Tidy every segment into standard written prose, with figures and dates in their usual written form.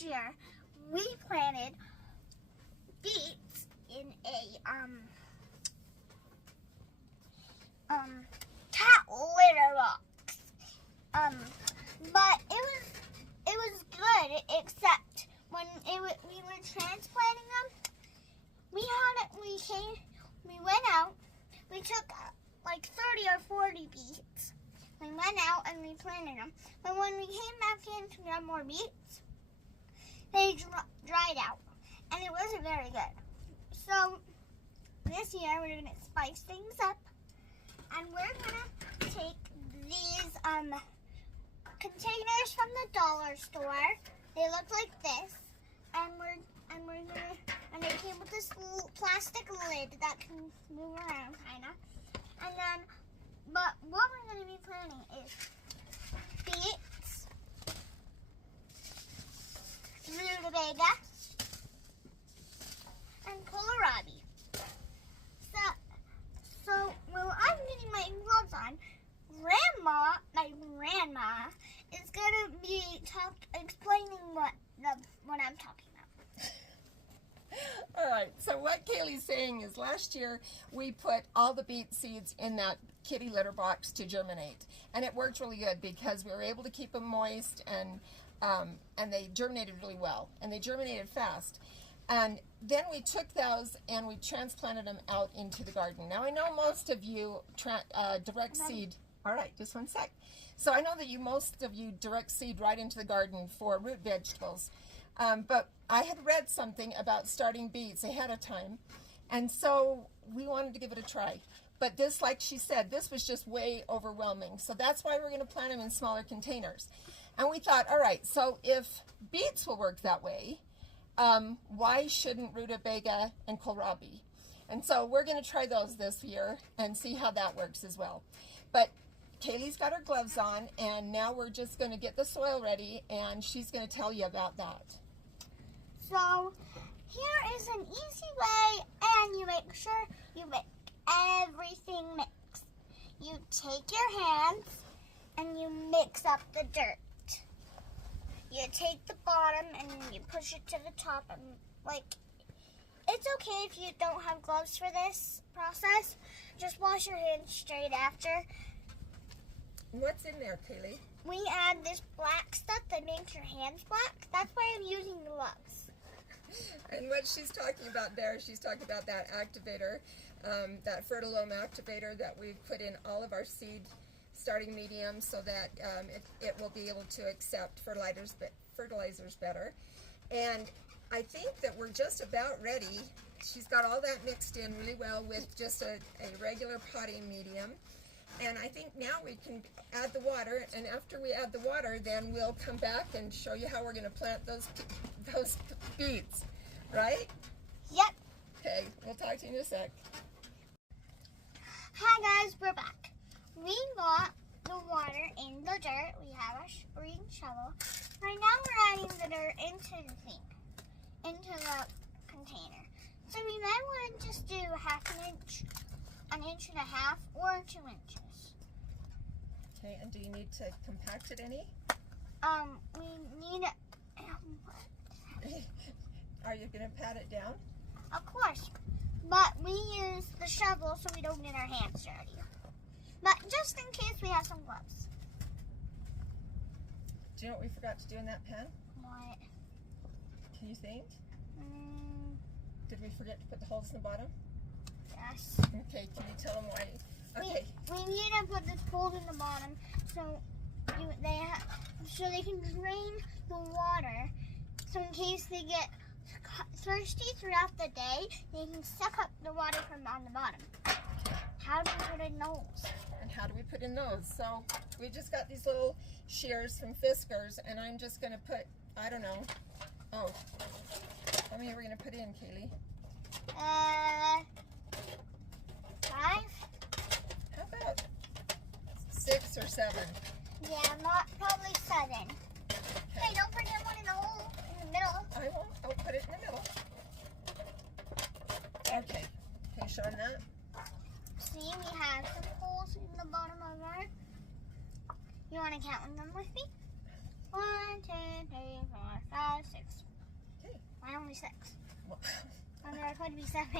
last year we planted beets in a cat litter box. But it was good, except when we were transplanting them, we went out, we took like 30 or 40 beets. We went out and we planted them. But when we came back in to get more beets, they dried out. And it wasn't very good. So this year we're going to spice things up. And we're going to take these containers from the dollar store. They look like this. And they came with this little plastic lid that can move around, kind of. And then, but what we're going to be planting is beets, rutabaga, and kohlrabi. So while I'm getting my gloves on, my grandma, is going to be explaining what I'm talking about. All right, so what Kaylee's saying is last year we put all the beet seeds in that kitty litter box to germinate, and it worked really good because we were able to keep them moist, and they germinated really well, and they germinated fast. And then we took those and we transplanted them out into the garden. Now I know most of you direct seed. All right, just one sec. So I know that most of you direct seed right into the garden for root vegetables. But I had read something about starting beets ahead of time, and so we wanted to give it a try. But this, like she said, this was just way overwhelming. So that's why we're going to plant them in smaller containers. And we thought, all right, so if beets will work that way, why shouldn't rutabaga and kohlrabi? And so we're going to try those this year and see how that works as well. But Kaylee's got her gloves on, and now we're just going to get the soil ready, and she's going to tell you about that. So here is an easy way, and you make sure you make everything mix. You take your hands and you mix up the dirt. You take the bottom and you push it to the top, and it's okay if you don't have gloves for this process. Just wash your hands straight after. What's in there, Kaylee? We add this black stuff that makes your hands black. That's why I'm using gloves. And what she's talking about there, she's talking about that activator, that Fertilome activator that we've put in all of our seed starting medium so that it will be able to accept fertilizers better. And I think that we're just about ready. She's got all that mixed in really well with just a regular potting medium. And I think now we can add the water, and after we add the water, then we'll come back and show you how we're going to plant those beets, right? Yep. Okay, we'll talk to you in a sec. Hi guys, we're back. We got the water in the dirt. We have our green shovel. Right now we're adding the dirt into the container. So we might want to just do an inch and a half, or 2 inches. Okay, and do you need to compact it any? We need Are you going to pat it down? Of course, but we use the shovel so we don't get our hands dirty. But just in case, we have some gloves. Do you know what we forgot to do in that pan? What? Can you think? Did we forget to put the holes in the bottom? Yes. Okay, can you tell them why? Okay. We need to put this hole in the bottom so they can drain the water. So in case they get thirsty throughout the day, they can suck up the water from on the bottom. How do we put in those? And how do we put in those? So we just got these little shears from Fiskars, and I'm just going to put, I don't know. Oh, how many are we going to put in, Kaylee? 5? How about 6 or 7? Yeah, probably 7. Hey, don't forget one in the hole in the middle. I won't. I'll put it in the middle. Okay. Can you show them that? See, we have some holes in the bottom of our. You want to count them with me? 1, 2, 3, 4, 5, 6, only 6. Well, And there could be 7. I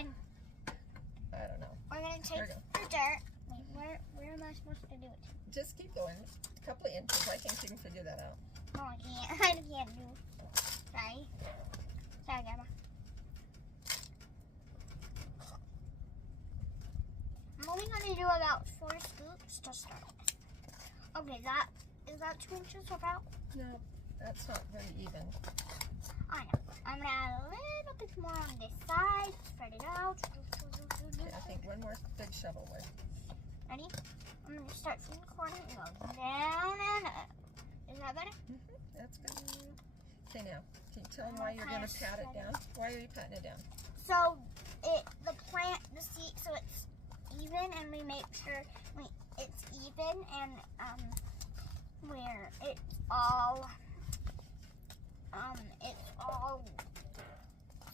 don't know. We're going to There take we go. the dirt. Wait, where am I supposed to do it? Just keep going. A couple of inches. I think you can figure that out. Oh, I can't. I can't do. Sorry. Sorry, Grandma. I'm only going to do about 4 scoops to start. Okay, is that 2 inches about? No, that's not very even. I know. I'm going to add a little bit more on this side. Spread it out. Okay, I think one more big shovel would. Ready? I'm going to start from the corner and go down and up. Is that better? That's good. Okay, now, can you tell them why you're going to pat it down? Why are you patting it down? So, the seed, so it's even, and we make sure it's even, and where it's all,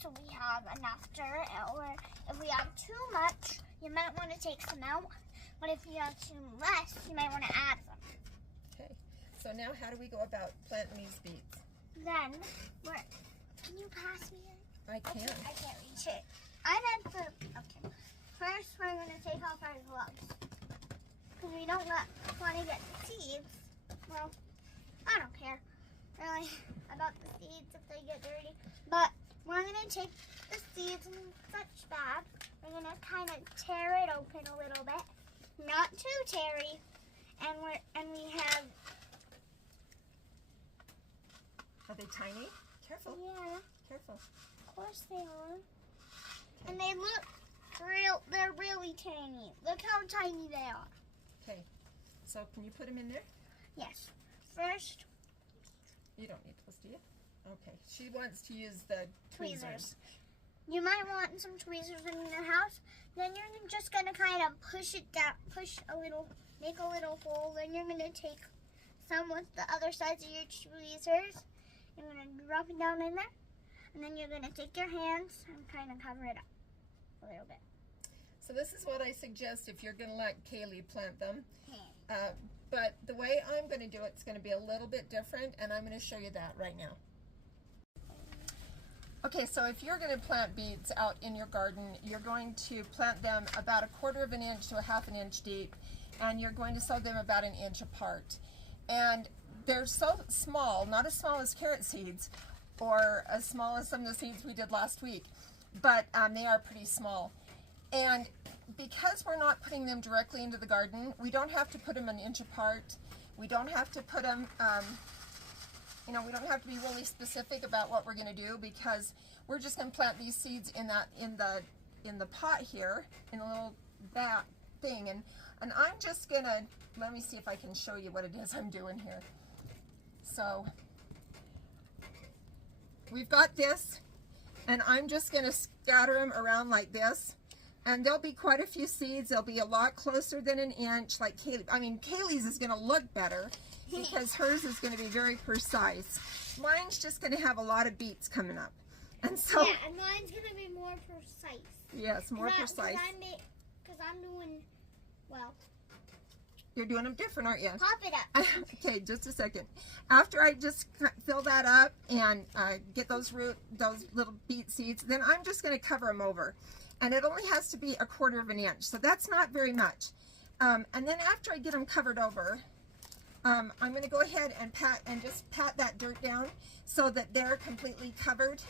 so we have enough dirt, or if we have too much, you might want to take some out, but if you have too less, you might want to add some. Okay, so now how do we go about planting these beets? Then, can you pass me it? I can. I can't reach it. I meant to, okay. First, we're going to take off our gloves. Because we don't want to get the seeds. Well, I don't care, really, about the seeds if they get dirty. But we're going to take the seeds in such bag. We're going to kind of tear it open a little bit. Not too teary. And we have... Are they tiny? Careful. Yeah. Careful. Of course they are. And they look they're really tiny. Look how tiny they are. Okay, so can you put them in there? Yes. First, You don't need those, do you? Okay, she wants to use the tweezers. You might want some tweezers in your house. Then you're just going to kind of push it down, make a little hole. Then you're going to take some with the other sides of your tweezers. You're going to drop it down in there. And then you're going to take your hands and kind of cover it up a little bit. So this is what I suggest if you're going to let Kaylee plant them. Okay. But the way I'm going to do it is going to be a little bit different, and I'm going to show you that right now. Okay, so if you're going to plant beets out in your garden, you're going to plant them about 1/4 of an inch to 1/2 inch deep, and you're going to sow them about 1 inch apart. And they're so small, not as small as carrot seeds, or as small as some of the seeds we did last week, but they are pretty small. And because we're not putting them directly into the garden, we don't have to put them 1 inch apart. We don't have to put them, we don't have to be really specific about what we're going to do, because we're just going to plant these seeds in the pot here, in a little bat thing. And I'm just going to, let me see if I can show you what it is I'm doing here. So we've got this, and I'm just going to scatter them around like this. And there'll be quite a few seeds. They'll be a lot closer than 1 inch, like Kaylee. I mean, Kaylee's is going to look better because hers is going to be very precise. Mine's just going to have a lot of beets coming up. And so... Yeah, and mine's going to be more precise. Yes, more precise. Because I'm doing, well... You're doing them different, aren't you? Pop it up. Okay, just a second. After I just fill that up and get those little beet seeds, then I'm just going to cover them over. And it only has to be 1/4 of an inch, so that's not very much. And then after I get them covered over, I'm going to go ahead and just pat that dirt down so that they're completely covered.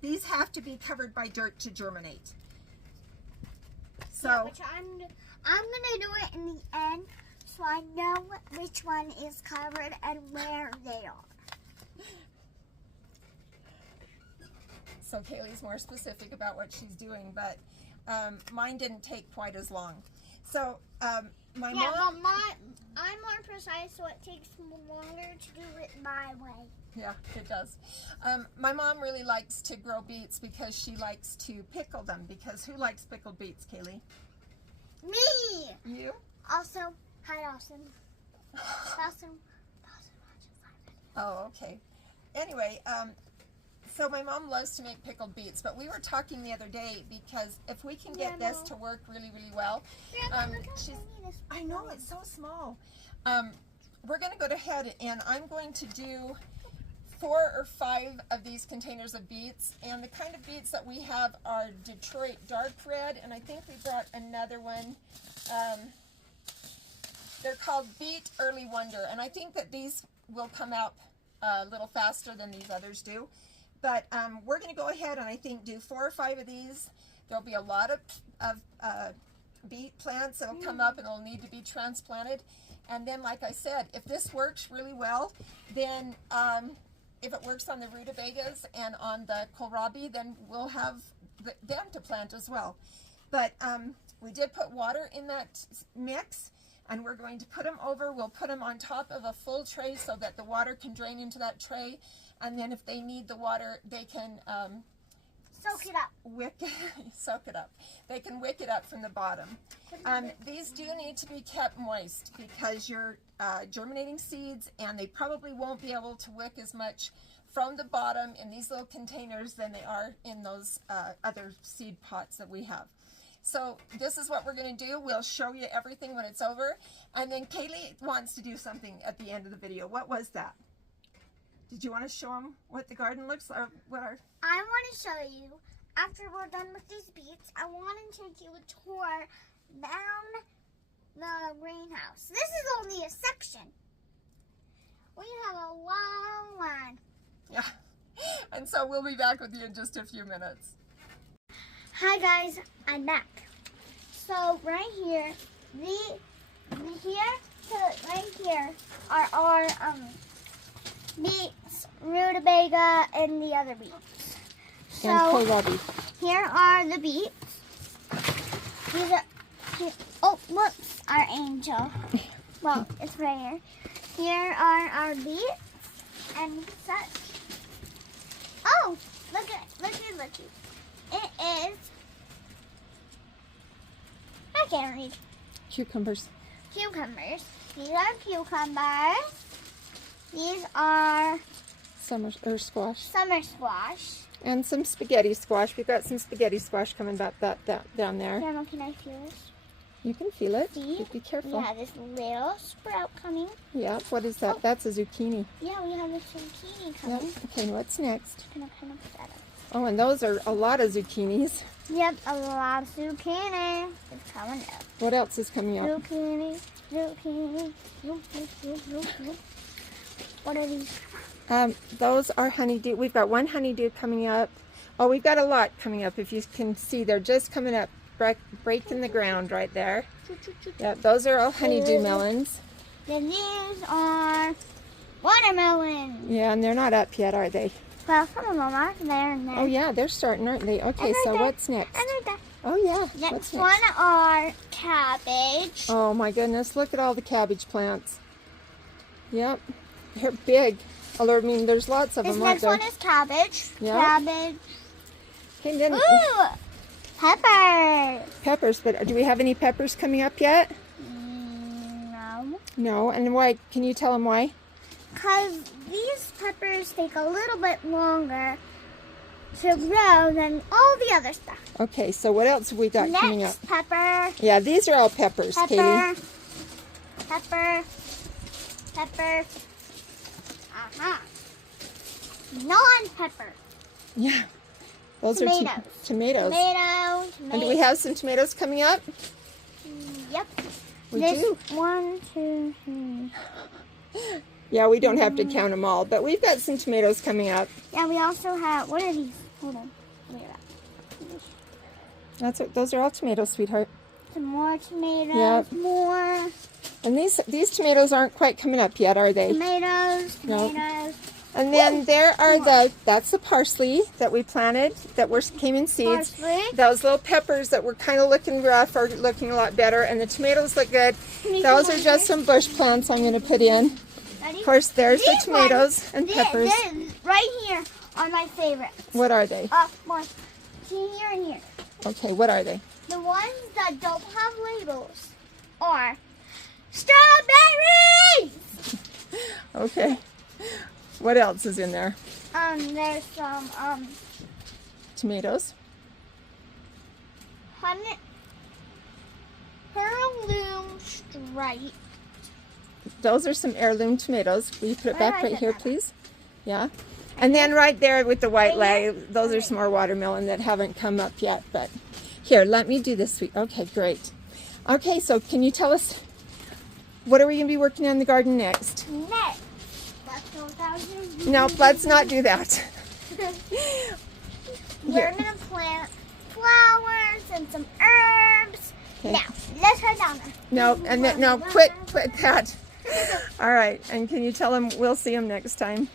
These have to be covered by dirt to germinate. So yeah, which I'm gonna do it in the end, so I know which one is covered and where they are. So Kaylee's more specific about what she's doing, but mine didn't take quite as long. So my mom... I'm more precise, so it takes longer to do it my way. Yeah, it does. My mom really likes to grow beets because she likes to pickle them. Because who likes pickled beets, Kaylee? Me! You? Also, hi Dawson. Dawson watches our video. Oh, okay. Anyway, so my mom loves to make pickled beets, but we were talking the other day because if we can get this to work really, really well, I know, it's so small. We're going to go ahead and I'm going to do 4 or 5 of these containers of beets, and the kind of beets that we have are Detroit dark red, and I think we brought another one. They're called Beet Early Wonder, and I think that these will come out a little faster than these others do. But we're going to go ahead and I think do 4 or 5 of these. There'll be a lot of beet plants that'll come up and they'll need to be transplanted. And then, like I said, if this works really well, then if it works on the rutabagas and on the kohlrabi, then we'll have them to plant as well. But we did put water in that mix, and we're going to put them over. We'll put them on top of a full tray so that the water can drain into that tray. And then if they need the water, they can soak it up. Soak it up. They can wick it up from the bottom. These do need to be kept moist because you're germinating seeds, and they probably won't be able to wick as much from the bottom in these little containers than they are in those other seed pots that we have. So this is what we're going to do. We'll show you everything when it's over. And then Kaylee wants to do something at the end of the video. What was that? Did you want to show them what the garden looks like? I want to show you, after we're done with these beets, I want to take you a tour down the greenhouse. This is only a section. We have a long line. Yeah. And so we'll be back with you in just a few minutes. Hi guys, I'm back. So right here, right here are our beets, rutabaga, and the other beets. So And kohlrabi. here are the beets. These are, oh, whoops, our angel. Well, it's right here. Here are our beets and such. Oh, looky. It is, I can't read. Cucumbers. Cucumbers. These are cucumbers. These are Summer squash. summer squash. And some spaghetti squash. We've got some spaghetti squash coming back down there. Grandma, can I feel this? You can feel it. See? Be careful. We have this little sprout coming. Yeah, what is that? Oh. That's a zucchini. Yeah, we have a zucchini Yep. coming. Okay, what's next? I'm gonna kind of put that up. Oh, and those are a lot of zucchinis. Yep, a lot of zucchini. It's coming up. What else is coming up? Zucchini. What are these? Those are honeydew. We've got one honeydew coming up. Oh, we've got a lot coming up. If you can see, they're just coming up, breaking the ground right there. Yep, those are all honeydew melons. Then these are watermelons. Yeah, and they're not up yet, are they? Well, some of them are there and there. Oh yeah, they're starting, aren't they? Okay, right so there. what's next? And right there. Oh yeah, Next what's one next? are cabbage. Oh my goodness, look at all the cabbage plants. Yep, they're big. Although, I mean, there's lots of This them, aren't next there? one is cabbage. Yeah. Cabbage. Okay, then Ooh, pepper. peppers, but do we have any peppers coming up yet? No. No, and why? Can you tell them why? Because these peppers take a little bit longer to grow than all the other stuff. Okay, so what else have we got coming up? Next, pepper. Yeah, these are all peppers, Kaylee. Pepper. Pepper. Uh-huh. Non-pepper. Yeah, those Tomatoes. are tomatoes. Tomato. And do we have some tomatoes coming up? Yep. We this do. 1, 2, 3. Yeah, we don't have to count them all, but we've got some tomatoes coming up. Yeah, we also have, what are these? Hold on. Look at that. Those are all tomatoes, sweetheart. Some more tomatoes. Yep. More And these tomatoes aren't quite coming up yet, are they? tomatoes. No. Tomatoes. And then there are that's the parsley that we planted that came in seeds. Parsley. Those little peppers that were kind of looking rough are looking a lot better, and the tomatoes look good. Those are just some bush plants I'm going to put in. Ready? Of course, there's the These tomatoes ones, and peppers. Right here are my favorites. What are they? More. See here and here. Okay, what are they? The ones that don't have labels are strawberries. Okay. What else is in there? There's some Tomatoes. heirloom stripe. Those are some heirloom tomatoes. Will you put it Where back did I right put here, that? please? Yeah. And then right there with the white leg, those are some more watermelon that haven't come up yet. But here, let me do this. Sweet. Okay, great. Okay, so can you tell us, what are we going to be working on in the garden next? Next. Let's go without you. No, let's not do that. We're going to plant flowers and some herbs. Okay. Now, let's head down there. No, and then, no, quit that. All right, and can you tell them we'll see them next time?